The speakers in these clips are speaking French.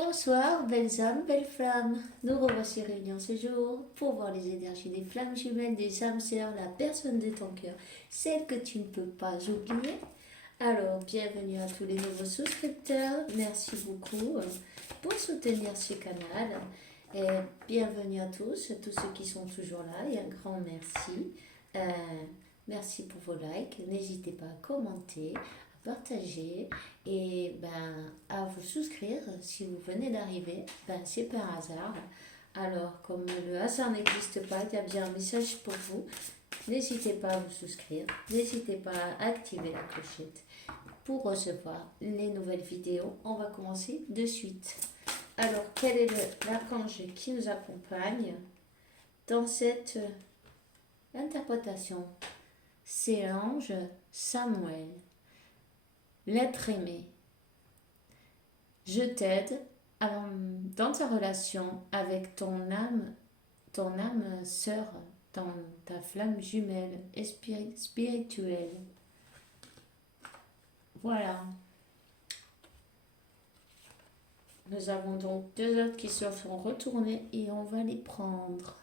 Bonsoir, belles âmes, belles flammes. Nous revoici réunis ce jour pour voir les énergies des flammes jumelles, des âmes sœurs, la personne de ton cœur, celle que tu ne peux pas oublier. Alors, bienvenue à tous les nouveaux souscripteurs. Merci beaucoup pour soutenir ce canal. Et bienvenue à tous ceux qui sont toujours là. Et un grand merci. Merci pour vos likes. N'hésitez pas à commenter, partager et à vous souscrire si vous venez d'arriver. C'est par hasard. Alors, comme le hasard n'existe pas, il y a bien un message pour vous. N'hésitez pas à vous souscrire. N'hésitez pas à activer la clochette pour recevoir les nouvelles vidéos. On va commencer de suite. Alors, quel est l'archange qui nous accompagne dans cette interprétation? C'est l'ange Samuel. L'être aimé. Je t'aide dans ta relation avec ton âme sœur, dans ta flamme jumelle et spirituelle. Voilà. Nous avons donc deux autres qui se sont retournés et on va les prendre.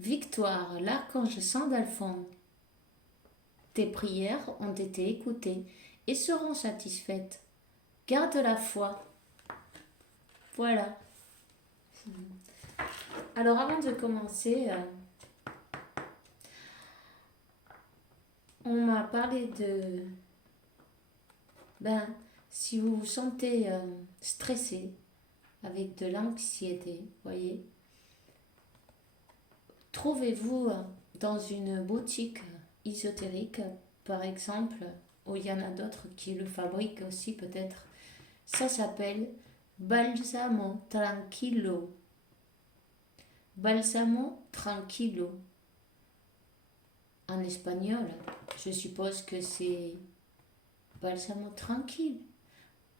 Victoire, l'archange Sandalphon. Tes prières ont été écoutées et seront satisfaites. Garde la foi. Voilà. Alors avant de commencer, on m'a parlé de... si vous vous sentez stressé, avec de l'anxiété, voyez, trouvez-vous dans une boutique ésotérique, par exemple, ou il y en a d'autres qui le fabriquent aussi peut-être. Ça s'appelle Balsamo Tranquillo. Balsamo Tranquillo. En espagnol, je suppose que c'est Balsamo Tranquille.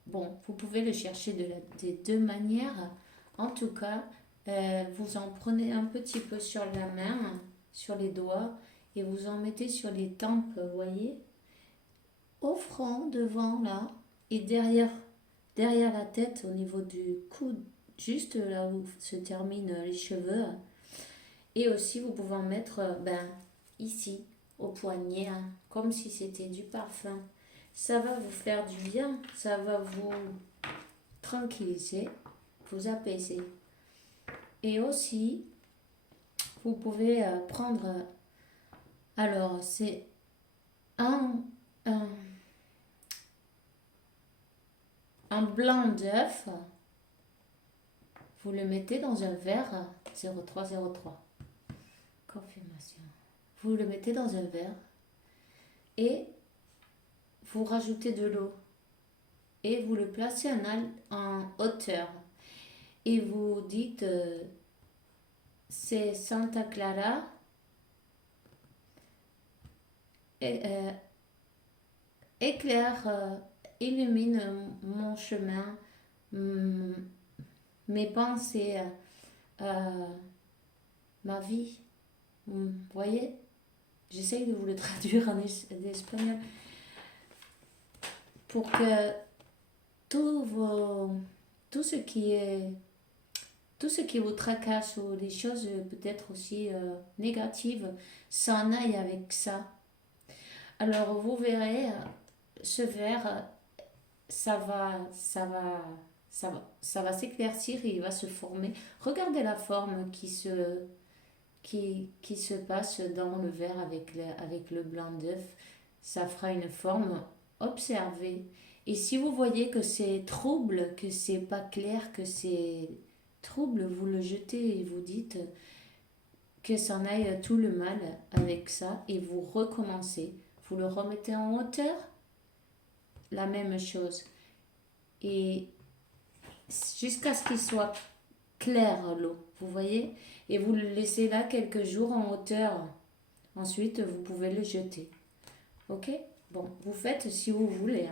Bon, vous pouvez le chercher des deux manières. En tout cas, vous en prenez un petit peu sur la main, sur les doigts, et vous en mettez sur les tempes, vous voyez, au front, devant, là, et derrière la tête, au niveau du cou, juste là où se terminent les cheveux. Et aussi, vous pouvez en mettre ici, au poignet, comme si c'était du parfum. Ça va vous faire du bien, ça va vous tranquilliser, vous apaiser. Et aussi, vous pouvez prendre... alors, c'est un blanc d'œuf. Vous le mettez dans un verre 0303. Confirmation. Vous le mettez dans un verre et vous rajoutez de l'eau et vous le placez en hauteur et vous dites c'est Santa Clara et, éclaire, illumine mon chemin, mes pensées, ma vie. Vous voyez, j'essaye de vous le traduire en espagnol pour que tout ce qui vous tracasse ou les choses peut-être aussi négatives s'en aille avec ça. Alors vous verrez, ce verre, ça va s'éclaircir et il va se former. Regardez la forme qui se passe dans le verre avec le blanc d'œuf. Ça fera une forme. Observez. Et si vous voyez que c'est trouble, que c'est pas clair, que c'est trouble, vous le jetez et vous dites que s'en aille tout le mal avec ça et vous recommencez. Vous le remettez en hauteur, la même chose. Et jusqu'à ce qu'il soit clair l'eau, vous voyez, et vous le laissez là quelques jours en hauteur. Ensuite, vous pouvez le jeter. Ok? Bon, vous faites si vous voulez.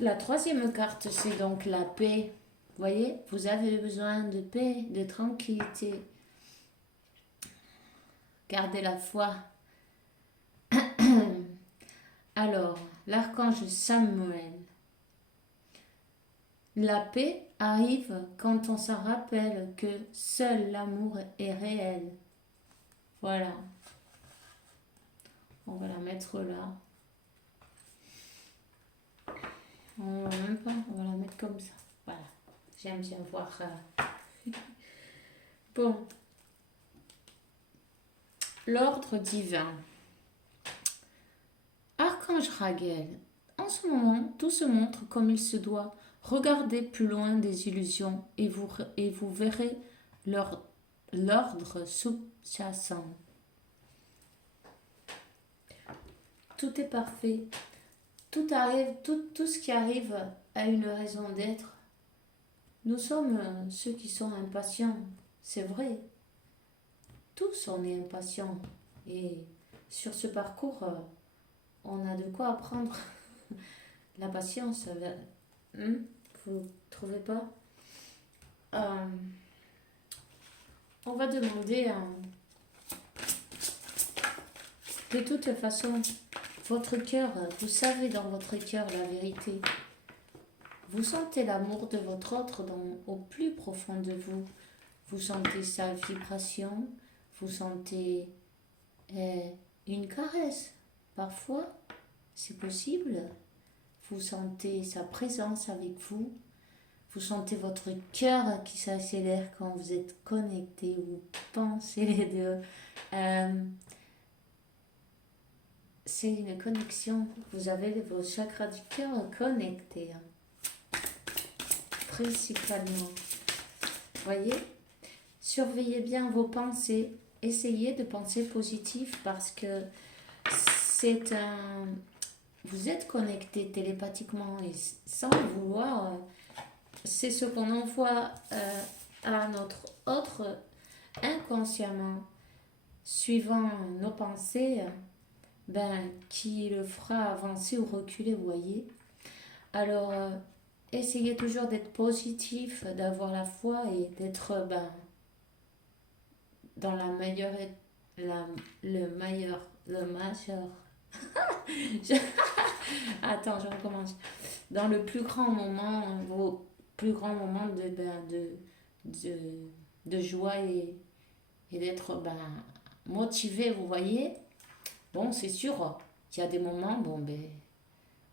La troisième carte, c'est donc la paix. Vous voyez, vous avez besoin de paix, de tranquillité. Gardez la foi. Alors, l'archange Samuel. La paix arrive quand on se rappelle que seul l'amour est réel. Voilà. On va la mettre là. On va même pas, on va la mettre comme ça. Voilà. J'aime bien voir. Bon. L'ordre divin. Archange Raguel. En ce moment, tout se montre comme il se doit. Regardez plus loin des illusions et vous verrez l'ordre sous-jacent. Tout est parfait. Tout arrive, tout ce qui arrive a une raison d'être. Nous sommes ceux qui sont impatients, c'est vrai. Tous on est impatients. Et sur ce parcours, on a de quoi apprendre. La patience, vous trouvez pas? On va demander, de toute façon, votre cœur, vous savez dans votre cœur la vérité. Vous sentez l'amour de votre autre au plus profond de vous. Vous sentez sa vibration, vous sentez une caresse. Parfois, c'est possible. Vous sentez sa présence avec vous. Vous sentez votre cœur qui s'accélère quand vous êtes connectés. Vous pensez les deux. C'est une connexion. Vous avez vos chakras du cœur connectés. Principalement. Voyez? Surveillez bien vos pensées. Essayez de penser positif parce que c'est un... Vous êtes connecté télépathiquement et sans le vouloir, c'est ce qu'on envoie à notre autre inconsciemment, suivant nos pensées, qui le fera avancer ou reculer, vous voyez. Alors, essayez toujours d'être positif, d'avoir la foi et d'être dans la meilleure, le majeur. Attends, je recommence. Dans le plus grand moment, vos plus grands moments de joie et d'être motivé, vous voyez. Bon, c'est sûr, il y a des moments,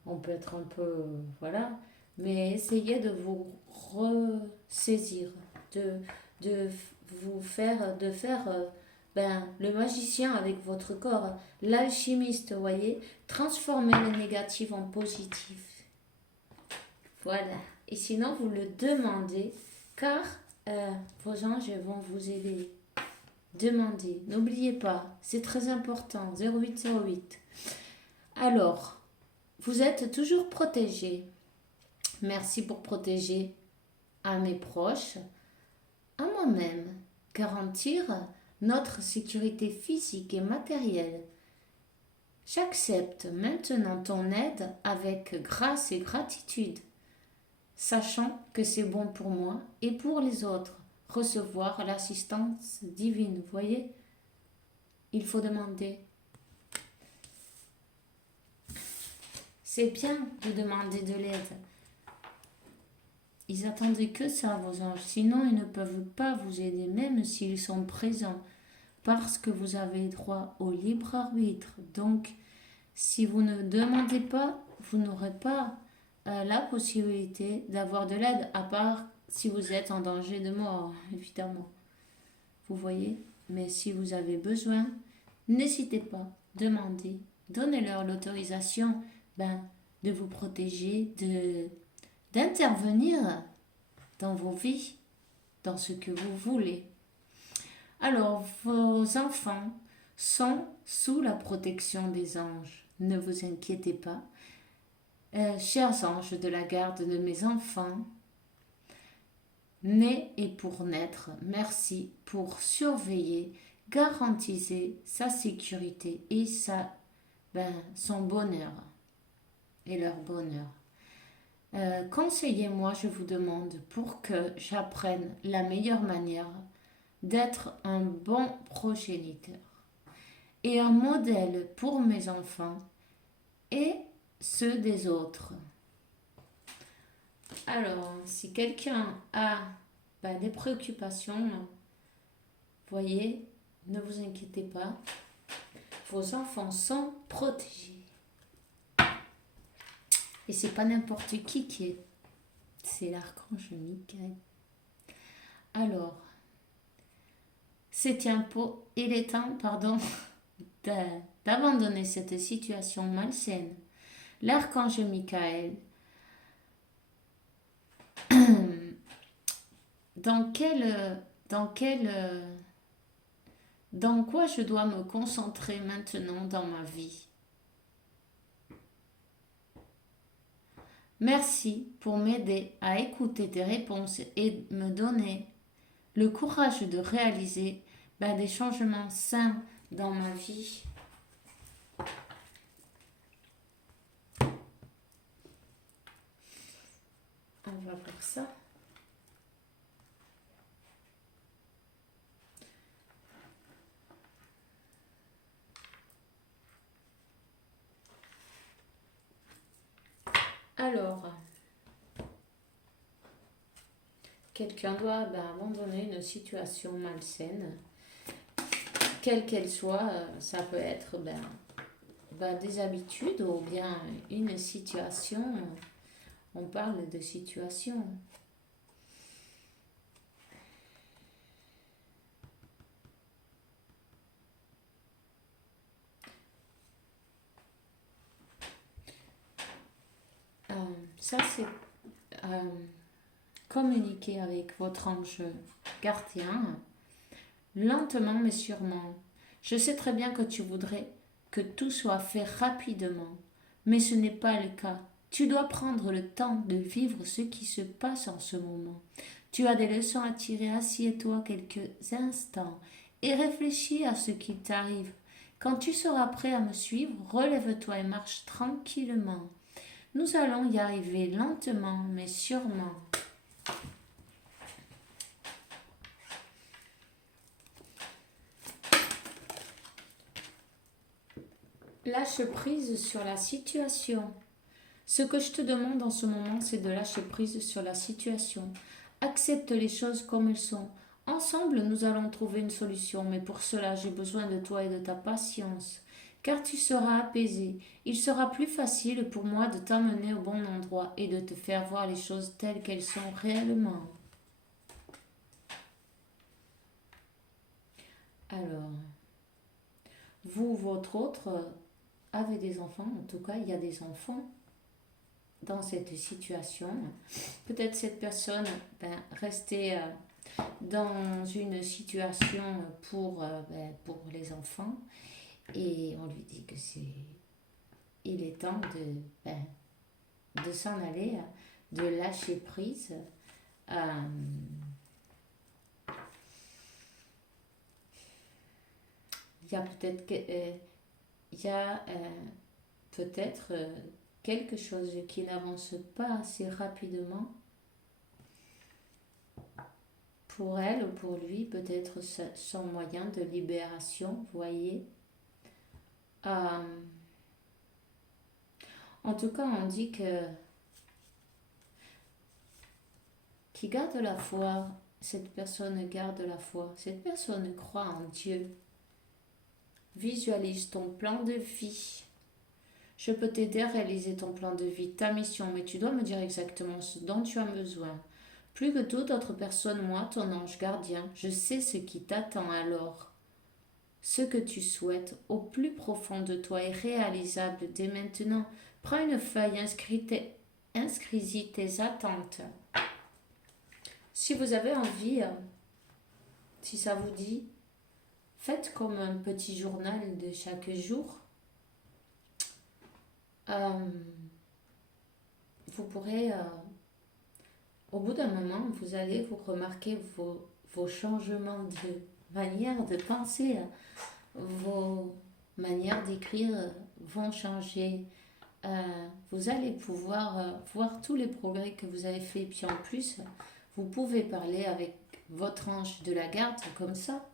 on peut être un peu, voilà, mais essayez de vous ressaisir, de vous faire, le magicien avec votre corps, l'alchimiste, vous voyez, transformer le négatif en positif. Voilà. Et sinon, vous le demandez, car vos anges vont vous aider. Demandez. N'oubliez pas, c'est très important. 0808. Alors, vous êtes toujours protégé. Merci pour protéger à mes proches, à moi-même. Garantir notre sécurité physique et matérielle. J'accepte maintenant ton aide avec grâce et gratitude, sachant que c'est bon pour moi et pour les autres. Recevoir l'assistance divine, vous voyez, il faut demander. C'est bien de demander de l'aide. Ils attendaient que ça, vos anges, sinon ils ne peuvent pas vous aider, même s'ils sont présents, parce que vous avez droit au libre arbitre. Donc, si vous ne demandez pas, vous n'aurez pas la possibilité d'avoir de l'aide, à part si vous êtes en danger de mort, évidemment. Vous voyez? Mais si vous avez besoin, n'hésitez pas, demandez, donnez-leur l'autorisation de vous protéger, d'intervenir dans vos vies, dans ce que vous voulez. Alors, vos enfants sont sous la protection des anges. Ne vous inquiétez pas. Chers anges de la garde de mes enfants, nés et pour naître, merci pour surveiller, garantir sa sécurité et son bonheur et leur bonheur. Conseillez-moi, je vous demande, pour que j'apprenne la meilleure manière d'être un bon progéniteur et un modèle pour mes enfants et ceux des autres. Alors, si quelqu'un a des préoccupations, voyez, ne vous inquiétez pas. Vos enfants sont protégés. Et c'est pas n'importe qui est. C'est l'archange Michael. Alors, il est temps, d'abandonner cette situation malsaine. L'archange Michael, dans quoi je dois me concentrer maintenant dans ma vie? Merci pour m'aider à écouter tes réponses et me donner le courage de réaliser des changements sains dans ma vie. On va voir ça. Alors, quelqu'un doit abandonner une situation malsaine, quelle qu'elle soit. Ça peut être des habitudes ou bien une situation. On parle de situation. Ça, c'est communiquer avec votre ange gardien, lentement mais sûrement. Je sais très bien que tu voudrais que tout soit fait rapidement, mais ce n'est pas le cas. Tu dois prendre le temps de vivre ce qui se passe en ce moment. Tu as des leçons à tirer, assieds-toi quelques instants et réfléchis à ce qui t'arrive. Quand tu seras prêt à me suivre, relève-toi et marche tranquillement. Nous allons y arriver lentement mais sûrement. Lâche prise sur la situation. Ce que je te demande en ce moment, c'est de lâcher prise sur la situation. Accepte les choses comme elles sont. Ensemble, nous allons trouver une solution, mais pour cela, j'ai besoin de toi et de ta patience. Car tu seras apaisé. Il sera plus facile pour moi de t'emmener au bon endroit et de te faire voir les choses telles qu'elles sont réellement. Alors, vous, votre autre, avez des enfants. En tout cas, il y a des enfants dans cette situation. Peut-être cette personne restait dans une situation pour les enfants et on lui dit que il est temps de s'en aller, de lâcher prise. Il y a peut-être quelque chose qui n'avance pas assez rapidement pour elle ou pour lui, peut-être son moyen de libération, voyez. En tout cas, on dit qu'il garde la foi. Cette personne garde la foi. Cette personne croit en Dieu. Visualise ton plan de vie. Je peux t'aider à réaliser ton plan de vie, ta mission, mais tu dois me dire exactement ce dont tu as besoin. Plus que toute autre personne, moi, ton ange gardien, je sais ce qui t'attend alors. Ce que tu souhaites au plus profond de toi est réalisable dès maintenant. Prends une feuille, inscris-y tes attentes. Si vous avez envie, si ça vous dit, faites comme un petit journal de chaque jour. Vous pourrez, au bout d'un moment, vous allez vous remarquer vos changements de manière de penser, vos manières d'écrire vont changer. Vous allez pouvoir voir tous les progrès que vous avez faits. Puis en plus, vous pouvez parler avec votre ange de la garde comme ça.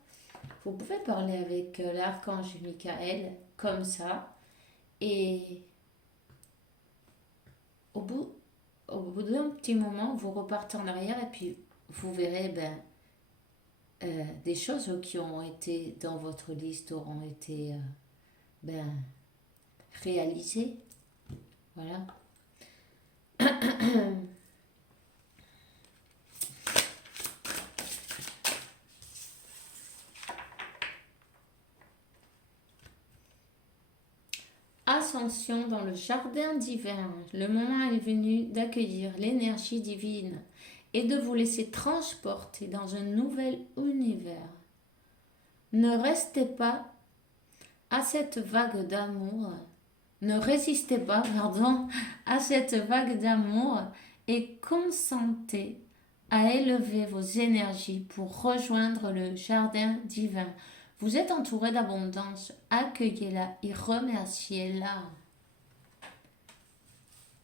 Vous pouvez parler avec l'archange Michael comme ça. Et au bout au bout d'un petit moment, vous repartez en arrière et puis vous verrez des choses qui ont été dans votre liste auront été ben, réalisées. Voilà. Ascension dans le jardin divin. Le moment est venu d'accueillir l'énergie divine et de vous laisser transporter dans un nouvel univers. Ne restez pas à cette vague d'amour. Ne résistez pas, pardon, à cette vague d'amour et consentez à élever vos énergies pour rejoindre le jardin divin. Vous êtes entouré d'abondance, accueillez-la et remerciez-la.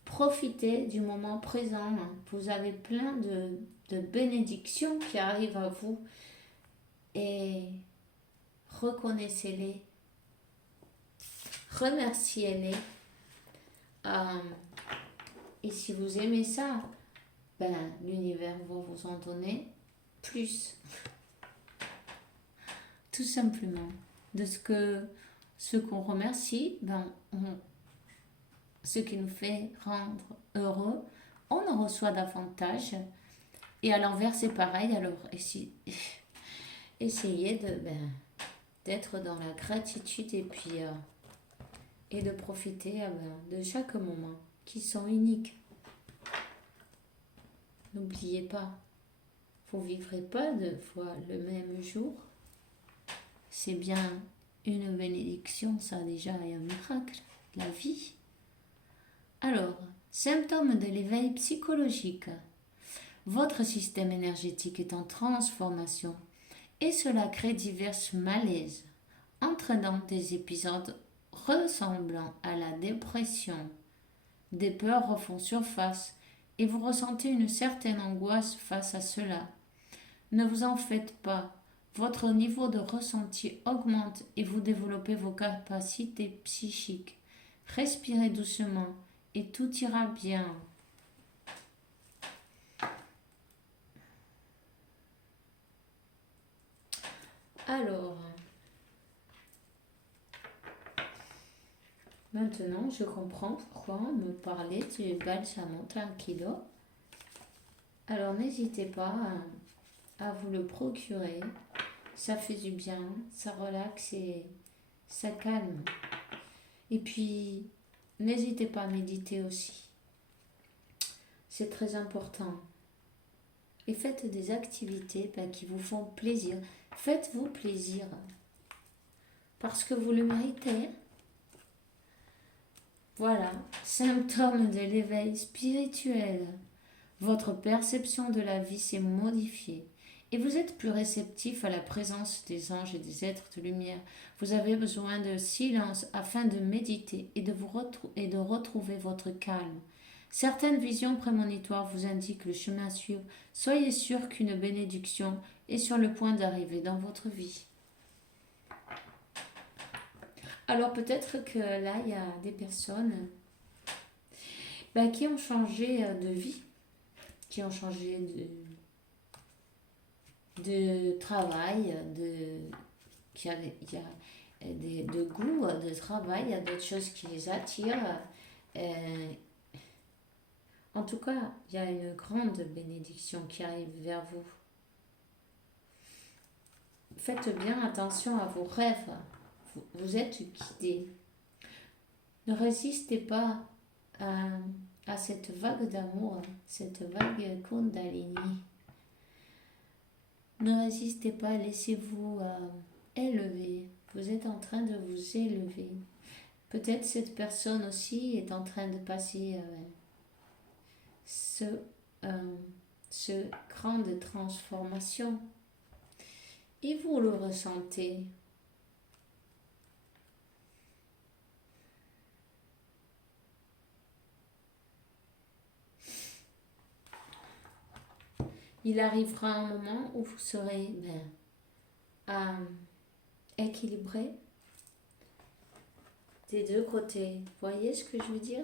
Profitez du moment présent. Vous avez plein de bénédictions qui arrivent à vous et reconnaissez-les, remerciez-les. Et si vous aimez ça, l'univers va vous en donner plus. Tout simplement. De ce qu'on remercie, ce qui nous fait rendre heureux, on en reçoit davantage. Et à l'envers, c'est pareil. Alors, essayez d'être dans la gratitude et puis et de profiter de chaque moment qui sont uniques. N'oubliez pas, vous ne vivrez pas 2 fois le même jour. C'est bien une bénédiction, ça déjà, et un miracle, la vie. Alors, symptômes de l'éveil psychologique. Votre système énergétique est en transformation et cela crée divers malaises, entraînant des épisodes ressemblant à la dépression. Des peurs refont surface et vous ressentez une certaine angoisse face à cela. Ne vous en faites pas. Votre niveau de ressenti augmente et vous développez vos capacités psychiques. Respirez doucement et tout ira bien. Alors, maintenant je comprends pourquoi me parler du balsamo tranquillo. Alors n'hésitez pas à vous le procurer. Ça fait du bien, ça relaxe et ça calme. Et puis, n'hésitez pas à méditer aussi. C'est très important. Et faites des activités qui vous font plaisir. Faites-vous plaisir. Parce que vous le méritez. Voilà, symptôme de l'éveil spirituel. Votre perception de la vie s'est modifiée. Et vous êtes plus réceptif à la présence des anges et des êtres de lumière. Vous avez besoin de silence afin de méditer et de retrouver votre calme. Certaines visions prémonitoires vous indiquent le chemin à suivre. Soyez sûr qu'une bénédiction est sur le point d'arriver dans votre vie. Alors peut-être que là, il y a des personnes qui ont changé de vie, qui ont changé de travail, de goût, de travail, il y a d'autres choses qui les attirent. En tout cas, il y a une grande bénédiction qui arrive vers vous. Faites bien attention à vos rêves. Vous êtes guidés. Ne résistez pas à cette vague d'amour, cette vague Kundalini. Ne résistez pas, laissez-vous élever. Vous êtes en train de vous élever. Peut-être cette personne aussi est en train de passer ce grande transformation. Et vous le ressentez. Il arrivera un moment où vous serez équilibré des deux côtés. Voyez ce que je veux dire?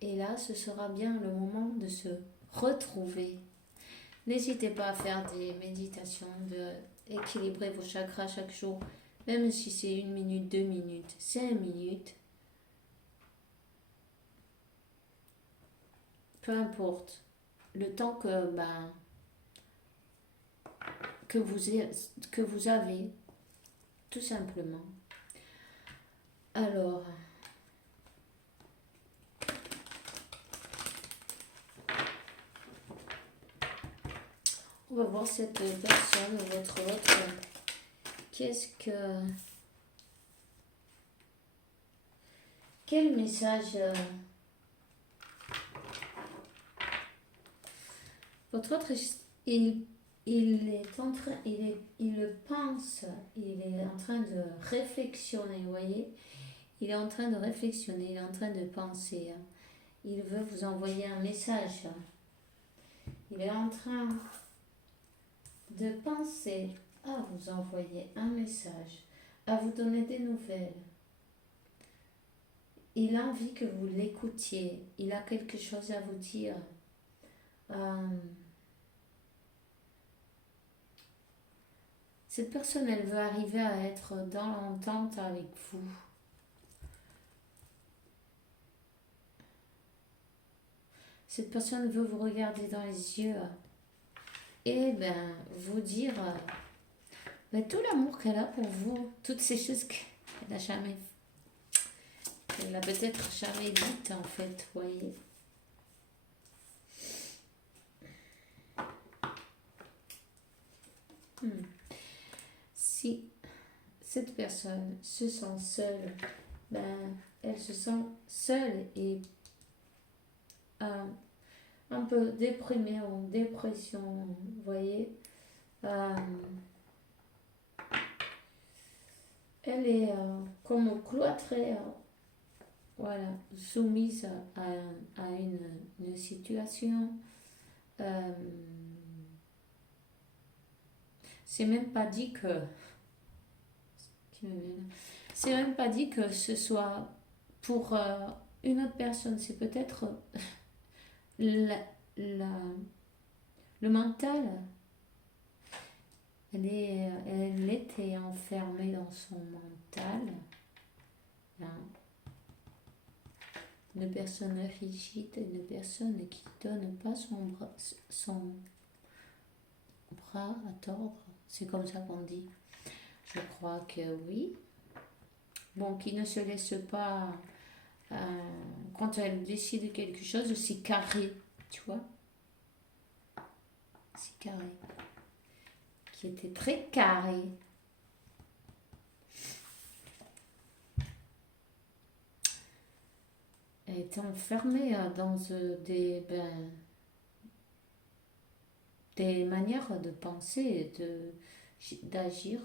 Et là, ce sera bien le moment de se retrouver. N'hésitez pas à faire des méditations, de équilibrer vos chakras chaque jour, même si c'est 1 minute, 2 minutes, 5 minutes. Peu importe. Le temps que vous avez, tout simplement. Alors, on va voir cette personne, votre autre. Quel message votre autre, il est en train, il le pense, il est en train de réflexionner, vous voyez? Il est en train de réflexionner, il est en train de penser. Il veut vous envoyer un message. Il est en train de penser à vous envoyer un message, à vous donner des nouvelles. Il a envie que vous l'écoutiez. Il a quelque chose à vous dire. Cette personne, elle veut arriver à être dans l'entente avec vous. Cette personne veut vous regarder dans les yeux et vous dire tout l'amour qu'elle a pour vous, toutes ces choses qu'elle n'a jamais, qu'elle n'a peut-être jamais dites en fait, voyez. Si cette personne se sent seule, elle se sent seule et un peu déprimée ou en dépression, vous voyez. Elle est comme cloîtrée, voilà, soumise à une situation. C'est même pas dit que c'est même pas dit que ce soit pour une autre personne. C'est peut-être le mental. Elle était enfermée dans son mental. Une personne rigide, une personne qui ne donne pas son bras à tordre. C'est comme ça qu'on dit. Je crois que oui. Bon, qui ne se laisse pas, quand elle décide quelque chose, c'est carré, tu vois. C'est carré. Qui était très carré. Elle était enfermée dans des manières de penser et d'agir.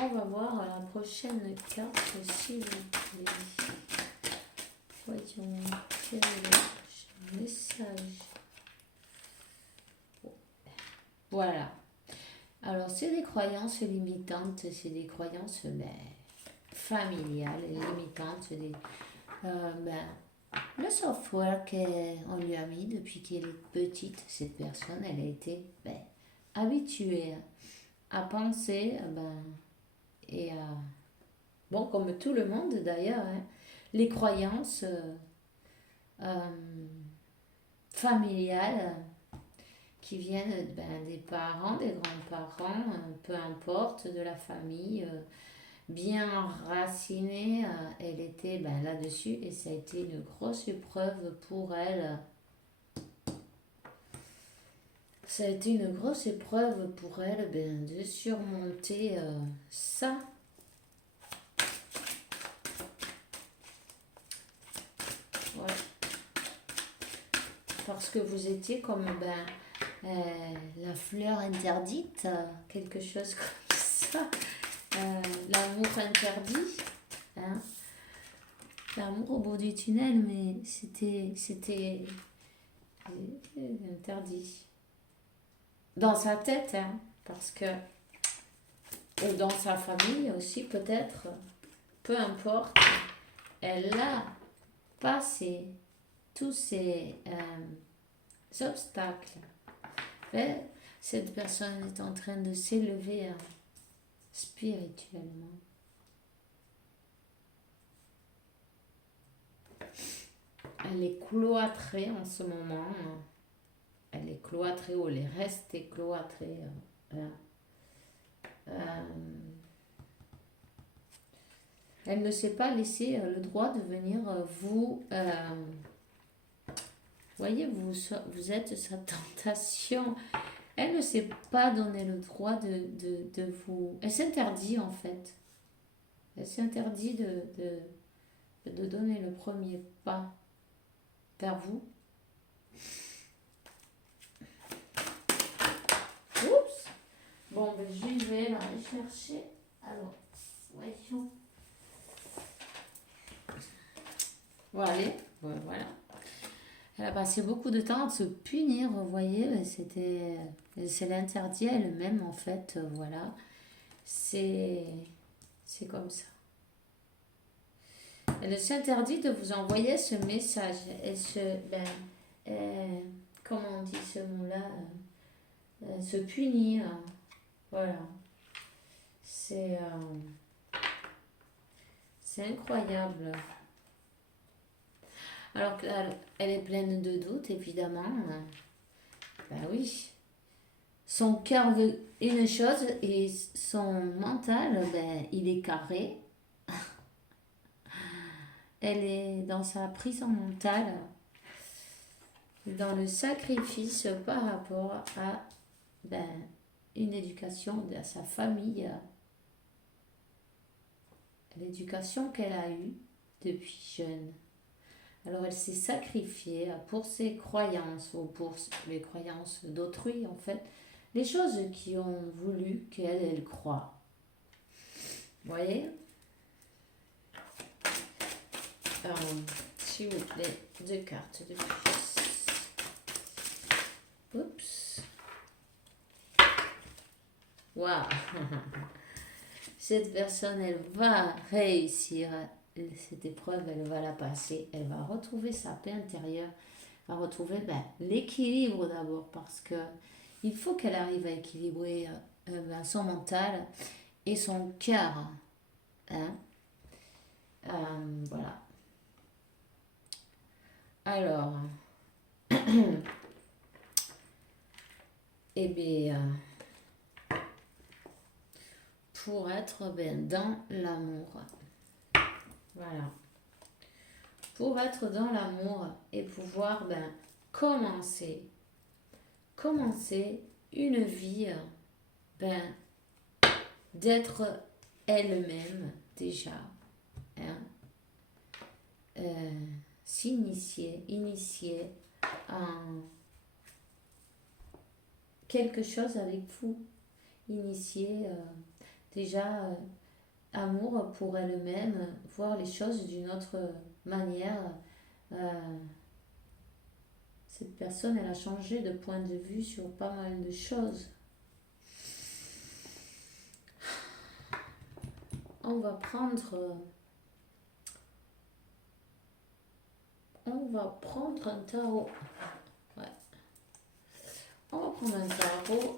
On va voir la prochaine carte, s'il vous plaît. Voyons, quel est le message. Voilà. Alors, c'est des croyances limitantes, c'est des croyances familiales, limitantes, le software qu'on lui a mis depuis qu'elle est petite, cette personne, elle a été habituée à penser, et à... Bon, comme tout le monde d'ailleurs, les croyances familiales qui viennent des parents, des grands-parents, peu importe, de la famille, bien enracinée, elle était là-dessus et ça a été une grosse épreuve pour elle. Ça a été une grosse épreuve pour elle de surmonter ça. Ouais. Parce que vous étiez comme la fleur interdite, quelque chose comme ça. L'amour interdit. L'amour au bout du tunnel, mais c'était interdit. Dans sa tête, parce que ou dans sa famille aussi peut-être, peu importe, elle a passé tous ces obstacles. Mais cette personne est en train de s'élever spirituellement. Elle est cloîtrée en ce moment. Elle est cloîtrée ou elle est restée cloîtrée. Elle ne s'est pas laissé le droit de venir vous... voyez, vous êtes sa tentation. Elle ne s'est pas donné le droit de vous... Elle s'interdit en fait. Elle s'interdit de donner le premier pas vers vous. Oups. Bon, ben, je vais la chercher. Alors, voyons. Voilà. Voilà. Elle a passé beaucoup de temps à se punir, vous voyez. C'est l'interdit elle-même, en fait. Voilà. C'est comme ça. Elle s'interdit de vous envoyer ce message. Comment on dit ce mot-là, se punir. Voilà. C'est incroyable. Alors qu'elle est pleine de doutes, évidemment. Ben oui. Son cœur veut une chose et son mental, ben, il est carré. Elle est dans sa prison mentale, dans le sacrifice par rapport à une éducation de sa famille, l'éducation qu'elle a eue depuis jeune. Alors elle s'est sacrifiée pour ses croyances ou pour les croyances d'autrui en fait, les choses qui ont voulu qu'elle croit. Vous voyez? S'il vous plaît, 2 cartes de plus. Oups. Waouh. Cette personne, elle va réussir cette épreuve, elle va la passer, elle va retrouver sa paix intérieure, va retrouver l'équilibre d'abord, parce que il faut qu'elle arrive à équilibrer son mental et son cœur. Hein? Voilà. Alors, eh bien, pour être dans l'amour. Voilà. Pour être dans l'amour et pouvoir commencer une vie d'être elle-même déjà. Hein? Initier en quelque chose avec vous. Initier déjà amour pour elle-même, voir les choses d'une autre manière. Cette personne, elle a changé de point de vue sur pas mal de choses. On va prendre un tarot. Ouais. On va prendre un tarot.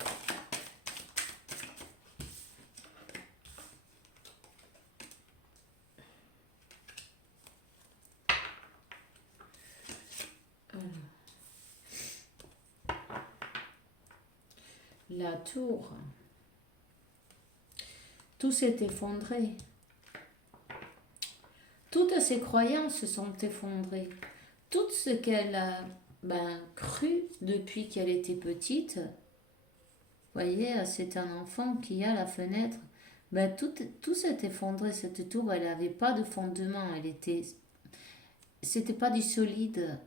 La tour. Tout s'est effondré. Toutes ses croyances se sont effondrées. Tout ce qu'elle a cru depuis qu'elle était petite, voyez, c'est un enfant qui a la fenêtre. Tout s'est effondré. Cette tour, elle n'avait pas de fondement. C'était pas du solide.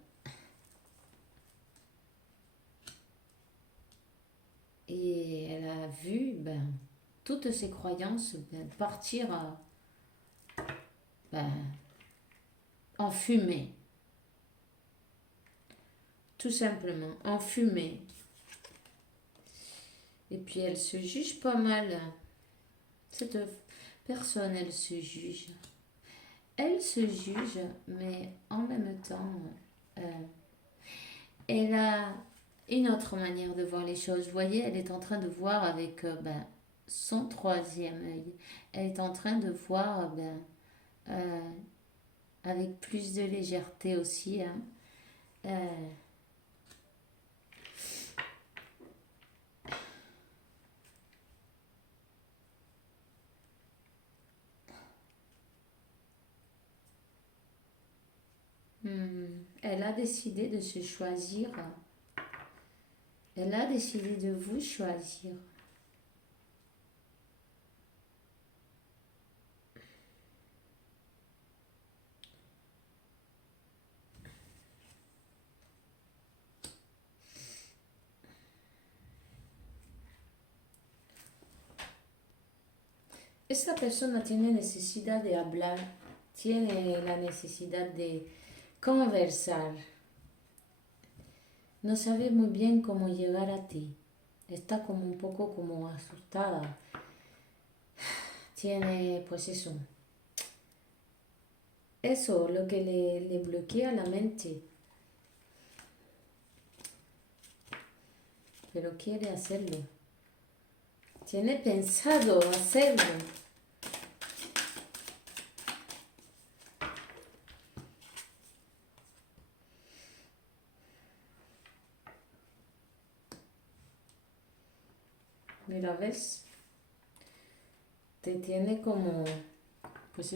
Et elle a vu toutes ses croyances partir en fumée. Tout simplement, en fumée. Et puis elle se juge pas mal. Cette personne, elle se juge. Elle se juge, mais en même temps, euh, elle a une autre manière de voir les choses. Vous voyez, elle est en train de voir avec son troisième œil. Elle est en train de voir euh, avec plus de légèreté aussi. Hein. Euh, elle a décidé de se choisir. Elle a décidé de vous choisir. Esa persona tiene necesidad de hablar, tiene la necesidad de conversar. No sabe muy bien cómo llegar a ti. Está como un poco como asustada. Tiene, pues eso, lo que le bloquea la mente. Pero quiere hacerlo. Tiene pensado hacerlo. Mira, ¿ves? Te tiene como, pues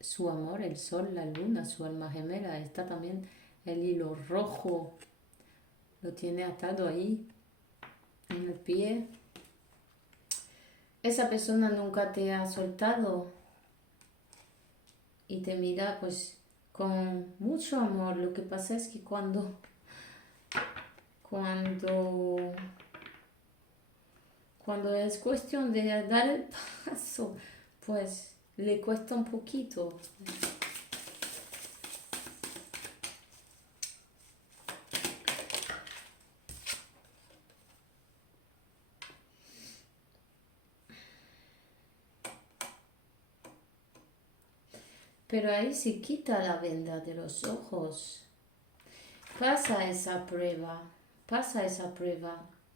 su amor, el sol, la luna, su alma gemela. Está también el hilo rojo. Lo tiene atado ahí, en el pie. Esa persona nunca te ha soltado y te mira pues con mucho amor. Lo que pasa es que cuando es cuestión de dar el paso, pues le cuesta un poquito. Pero ahí se quita la venda de los ojos. Pasa esa prueba.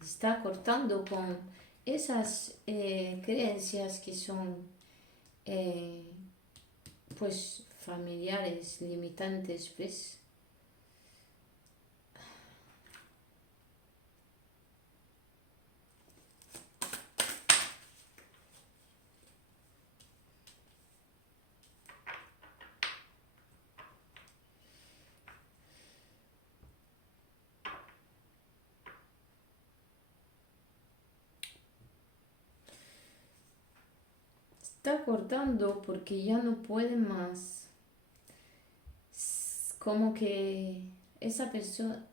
Está cortando con esas creencias que son pues familiares, limitantes, ¿ves? Está cortando porque ya no puede más. Como que esa persona...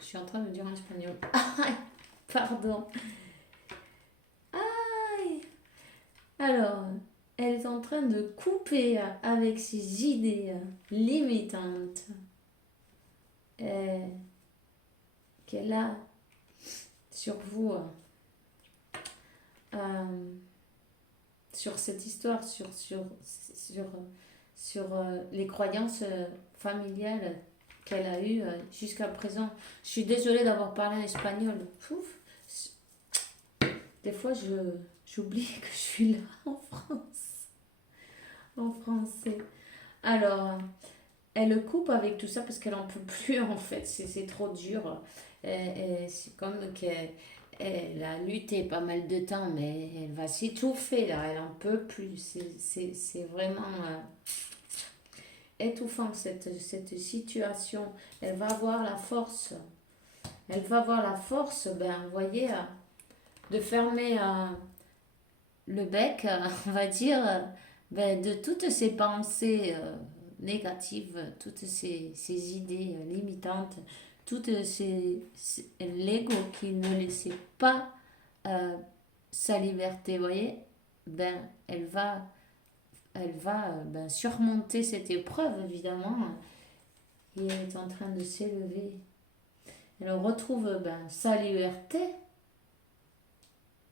Je suis en train de le dire en espagnol. Ay, pardon. Ay. Alors, elle est en train de couper avec ses idées limitantes qu'elle a sur vous, sur cette histoire, sur les croyances familiales qu'elle a eues jusqu'à présent. Je suis désolée d'avoir parlé en espagnol. Pouf. Des fois, j'oublie que je suis là en France, en français. Alors, elle le coupe avec tout ça parce qu'elle en peut plus en fait, c'est trop dur. C'est comme qu'elle a lutté pas mal de temps, mais elle va s'étouffer là, elle en peut plus. C'est vraiment étouffant cette situation. Elle va avoir la force. Elle va avoir la force, vous voyez, de fermer le bec, on va dire, de toutes ces pensées négatives, toutes ces idées limitantes, l'ego qui ne laissait pas sa liberté, vous voyez, elle va surmonter cette épreuve, évidemment, et elle est en train de s'élever. Elle retrouve sa liberté.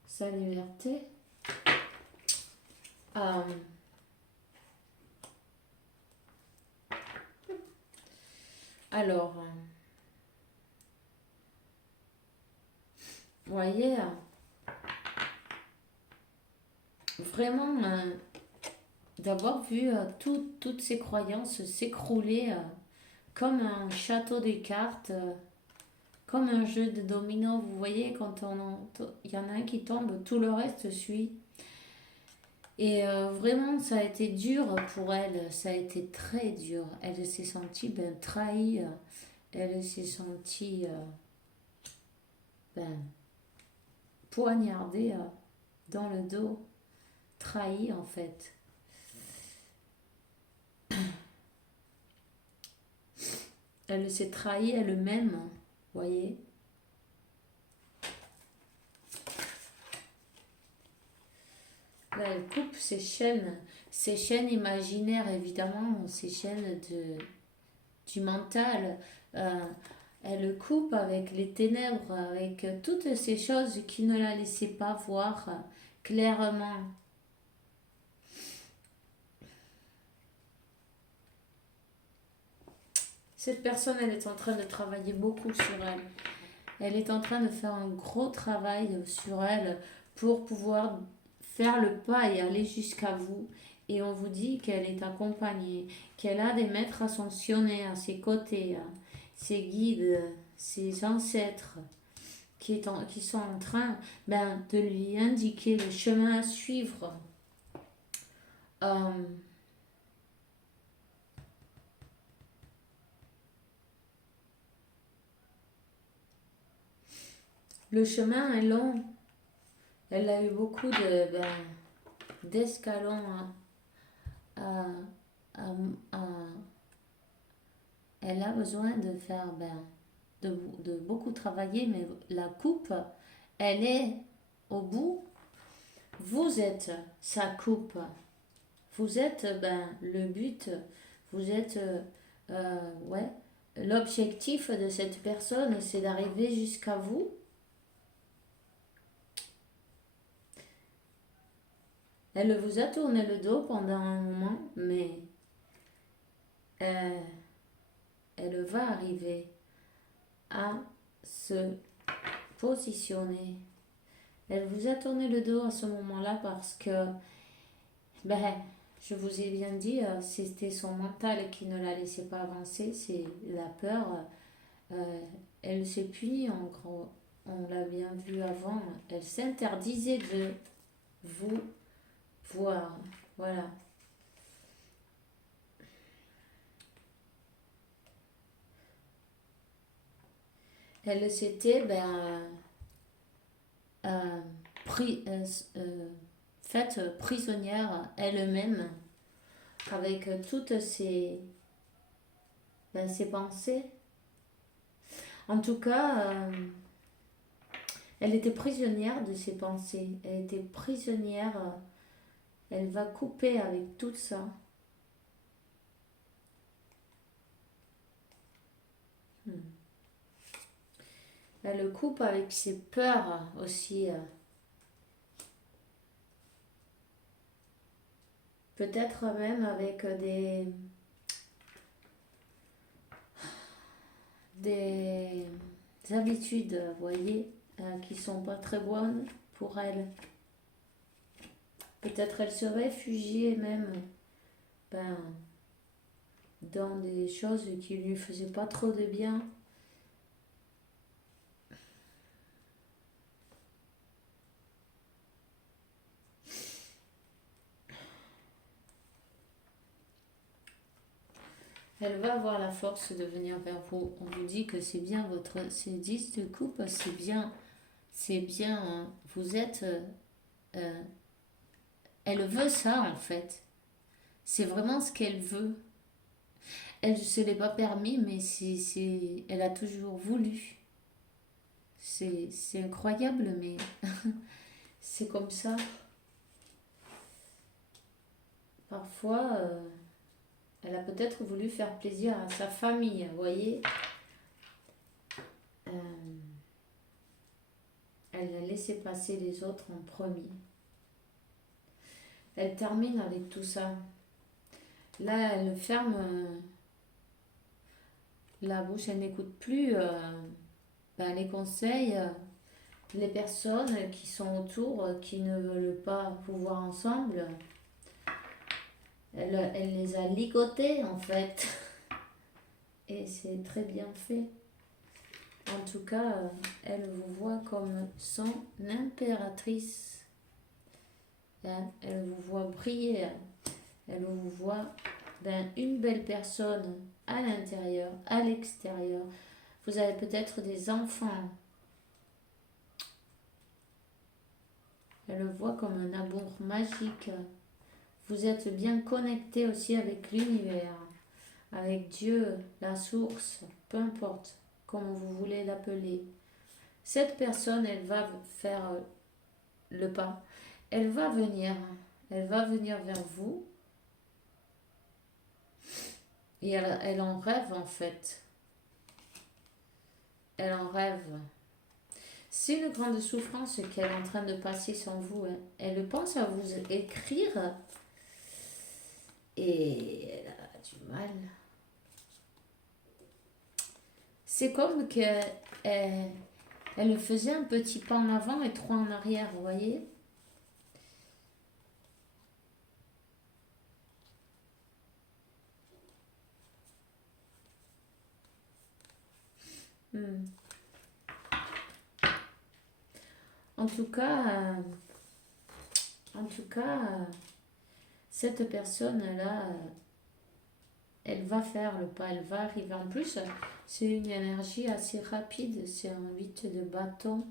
Sa liberté. Alors, vous voyez, vraiment, d'avoir vu toutes ces croyances s'écrouler comme un château de cartes, comme un jeu de domino. Vous voyez, quand il y en a un qui tombe, tout le reste suit. Et vraiment, ça a été dur pour elle, ça a été très dur. Elle s'est sentie trahie, elle s'est sentie poignardée dans le dos, trahie en fait. Elle s'est trahie elle-même, vous voyez. Là, elle coupe ses chaînes imaginaires, évidemment, ces chaînes du mental. Elle coupe avec les ténèbres, avec toutes ces choses qui ne la laissaient pas voir clairement. Cette personne, elle est en train de travailler beaucoup sur elle. Elle est en train de faire un gros travail sur elle pour pouvoir faire le pas et aller jusqu'à vous. Et on vous dit qu'elle est accompagnée, qu'elle a des maîtres ascensionnés à ses côtés, ses guides, ses ancêtres qui sont en train de lui indiquer le chemin à suivre. Le chemin est long. Elle a eu beaucoup d'escalons elle a besoin de faire de beaucoup travailler, mais la coupe, elle est au bout. Vous êtes sa coupe. Vous êtes le but. Vous êtes l'objectif de cette personne, c'est d'arriver jusqu'à vous. Elle vous a tourné le dos pendant un moment, mais elle va arriver à se positionner. Elle vous a tourné le dos à ce moment-là parce que, je vous ai bien dit, c'était son mental qui ne la laissait pas avancer, c'est la peur. Elle s'est punie en gros, on l'a bien vu avant, elle s'interdisait de vous voir, voilà. Elle s'était faite prisonnière elle-même avec toutes ses pensées. En tout cas, elle était prisonnière de ses pensées. Elle était prisonnière. Elle va couper avec tout ça. Elle coupe avec ses peurs aussi. Peut-être même avec des habitudes, vous voyez, qui sont pas très bonnes pour elle. Peut-être elle se réfugiait même dans des choses qui lui faisaient pas trop de bien. Elle va avoir la force de venir vers vous. On vous dit que c'est bien ces 10 de coupe, c'est bien, vous êtes, elle veut ça en fait. C'est vraiment ce qu'elle veut. Elle ne se l'est pas permis, mais elle a toujours voulu. C'est incroyable, mais c'est comme ça. Parfois, elle a peut-être voulu faire plaisir à sa famille, vous voyez. elle a laissé passer les autres en premier. Elle termine avec tout ça. Là, elle ferme la bouche, elle n'écoute plus les conseils, les personnes qui sont autour, qui ne veulent pas pouvoir ensemble. Elle les a ligotées en fait. Et c'est très bien fait. En tout cas, elle vous voit comme son impératrice. Hein, elle vous voit briller. Elle vous voit une belle personne à l'intérieur, à l'extérieur. Vous avez peut-être des enfants. Elle le voit comme un amour magique. Vous êtes bien connecté aussi avec l'univers, avec Dieu, la source, peu importe comment vous voulez l'appeler. Cette personne, elle va faire le pas. Elle va venir vers vous. Et elle en rêve en fait. Elle en rêve. C'est une grande souffrance qu'elle est en train de passer sans vous. Hein. Elle pense à vous écrire. Et elle a du mal. C'est comme qu'elle elle faisait un petit pas en avant et trois en arrière, vous voyez? En tout cas, cette personne-là, elle va faire le pas, elle va arriver. En plus, c'est une énergie assez rapide, c'est un 8 de bâton.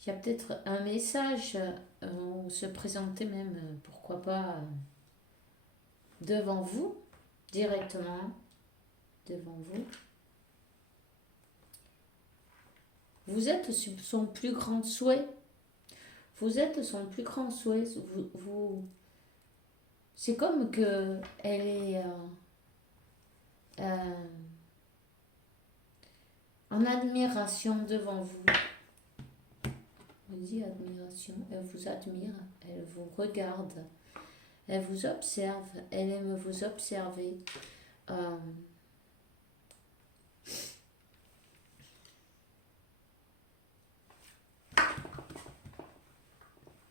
Il y a peut-être un message, ou se présenter même, pourquoi pas, devant vous, directement, devant vous. Vous êtes son plus grand souhait. Vous êtes son plus grand souhait. C'est comme que elle est en admiration devant vous. On dit admiration. Elle vous admire, elle vous regarde, elle vous observe, elle aime vous observer.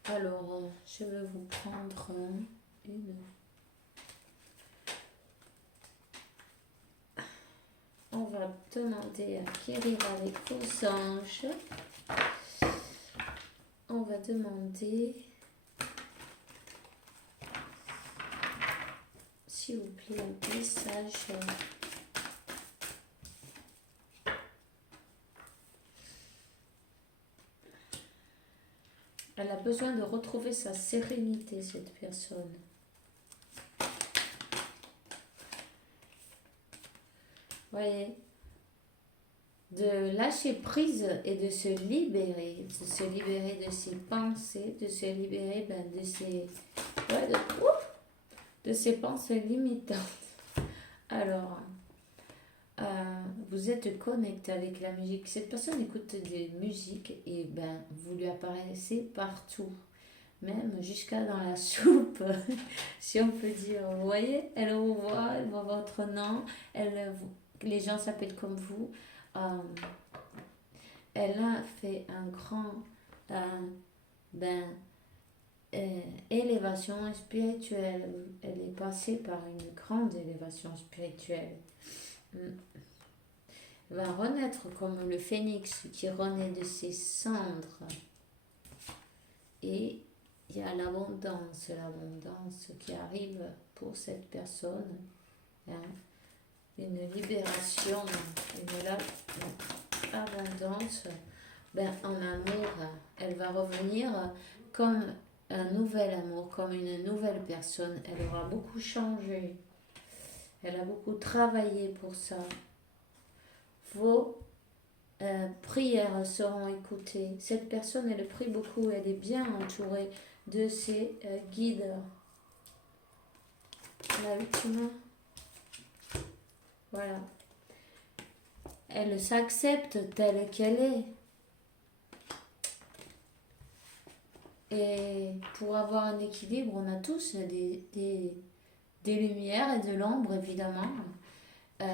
Alors, je vais vous prendre une. On va demander à guérir avec vos anges. On va demander, s'il vous plaît, un message. Elle a besoin de retrouver sa sérénité, cette personne. Voyez, de lâcher prise et de se libérer de ses pensées, de se libérer de ses pensées limitantes. Alors, vous êtes connecté avec la musique. Cette personne écoute des musiques et vous lui apparaissez partout, même jusqu'à dans la soupe, si on peut dire. Vous voyez, elle vous voit, elle voit votre nom, les gens s'appellent comme vous. Elle a fait un grand élévation spirituelle. Elle est passée par une grande élévation spirituelle. Elle va renaître comme le phénix qui renaît de ses cendres. Et il y a l'abondance qui arrive pour cette personne. Une libération, une abondance. En amour, elle va revenir comme un nouvel amour, comme une nouvelle personne. Elle aura beaucoup changé. Elle a beaucoup travaillé pour ça. Vos prières seront écoutées. Cette personne, elle prie beaucoup. Elle est bien entourée de ses guides. La ultime. Voilà. Elle s'accepte telle qu'elle est. Et pour avoir un équilibre, on a tous des lumières et de l'ombre, évidemment. Euh,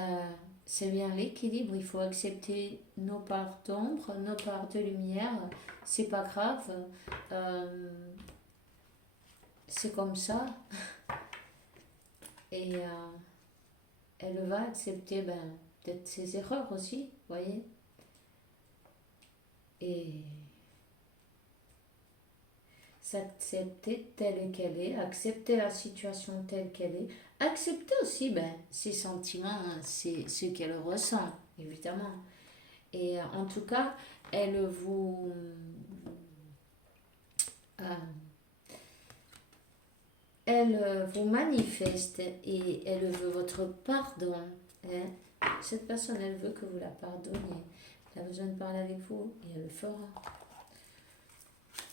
c'est bien l'équilibre, il faut accepter nos parts d'ombre, nos parts de lumière. C'est pas grave. Euh, c'est comme ça. Et elle va accepter peut-être ses erreurs aussi, vous voyez. Et s'accepter telle qu'elle est, accepter la situation telle qu'elle est, accepter aussi ses sentiments, hein, c'est ce qu'elle ressent, évidemment. Et en tout cas, elle vous, euh, vous manifeste et elle veut votre pardon. Hein. Cette personne, elle veut que vous la pardonniez. Elle a besoin de parler avec vous et elle le fera.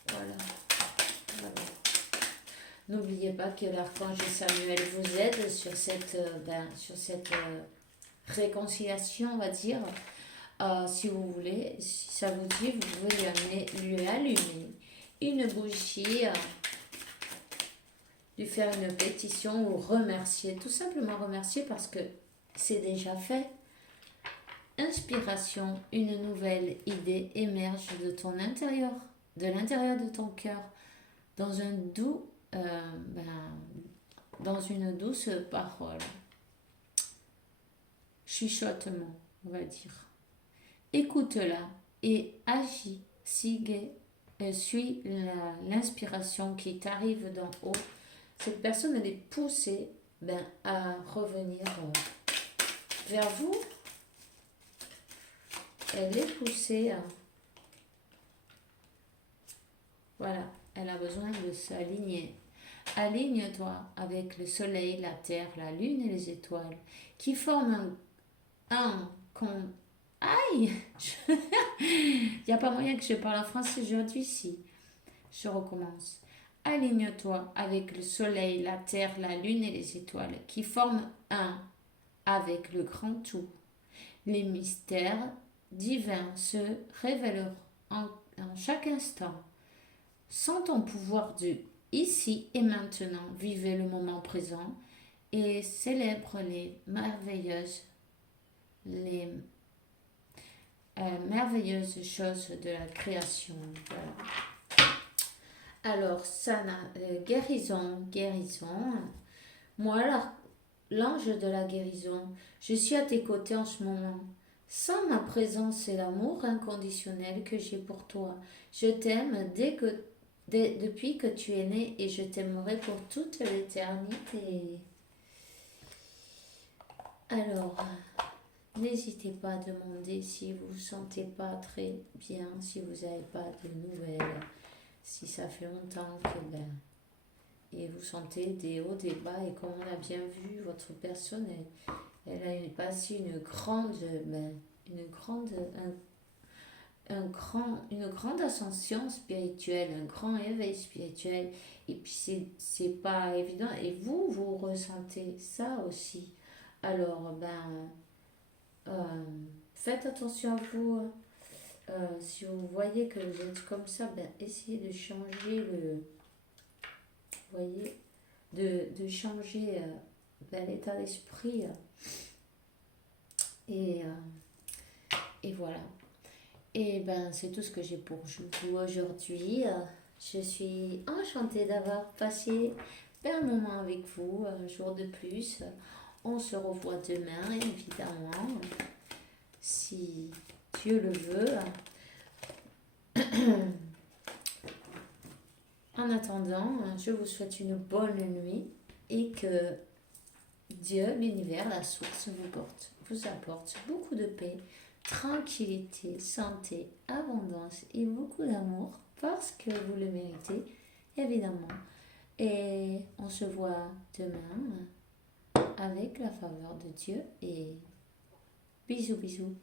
Voilà. Voilà. N'oubliez pas que l'archange Samuel vous aide sur cette, réconciliation, on va dire. Si vous voulez, si ça vous dit, vous pouvez lui allumer une bougie, lui faire une pétition ou remercier, tout simplement remercier parce que c'est déjà fait. Inspiration, une nouvelle idée émerge de ton intérieur, de l'intérieur de ton cœur, dans un doux, dans une douce parole, chuchotement, on va dire. Écoute-la et agis, suis l'inspiration qui t'arrive d'en haut. Cette personne, elle est poussée à revenir vers vous. Elle est poussée à... Voilà, elle a besoin de s'aligner. Aligne-toi avec le soleil, la terre, la lune et les étoiles qui forment Aïe Il n'y a pas moyen que je parle en français aujourd'hui, si. Je recommence. Aligne-toi avec le soleil, la terre, la lune et les étoiles qui forment un avec le grand tout. Les mystères divins se révèleront en chaque instant. Sans ton pouvoir de ici et maintenant, vivez le moment présent et célèbre les merveilleuses choses de la création. Voilà. Alors, Sana, guérison. Moi, l'ange de la guérison, je suis à tes côtés en ce moment. Sans ma présence et l'amour inconditionnel que j'ai pour toi, je t'aime depuis que tu es né et je t'aimerai pour toute l'éternité. Alors, n'hésitez pas à demander si vous ne vous sentez pas très bien, si vous n'avez pas de nouvelles, si ça fait longtemps que et vous sentez des hauts, des bas, et comme on a bien vu, votre personne, elle a passé une grande ascension spirituelle, un grand éveil spirituel, et puis c'est pas évident, et vous ressentez ça aussi. Alors, faites attention à vous. Si vous voyez que vous êtes comme ça, essayez de changer voyez, de changer l'état d'esprit. Et voilà. Et c'est tout ce que j'ai pour vous aujourd'hui. Je suis enchantée d'avoir passé un moment avec vous, un jour de plus. On se revoit demain, évidemment, si Dieu le veut. En attendant, je vous souhaite une bonne nuit et que Dieu, l'univers, la source vous apporte beaucoup de paix, tranquillité, santé, abondance et beaucoup d'amour parce que vous le méritez, évidemment. Et on se voit demain avec la faveur de Dieu et bisous bisous.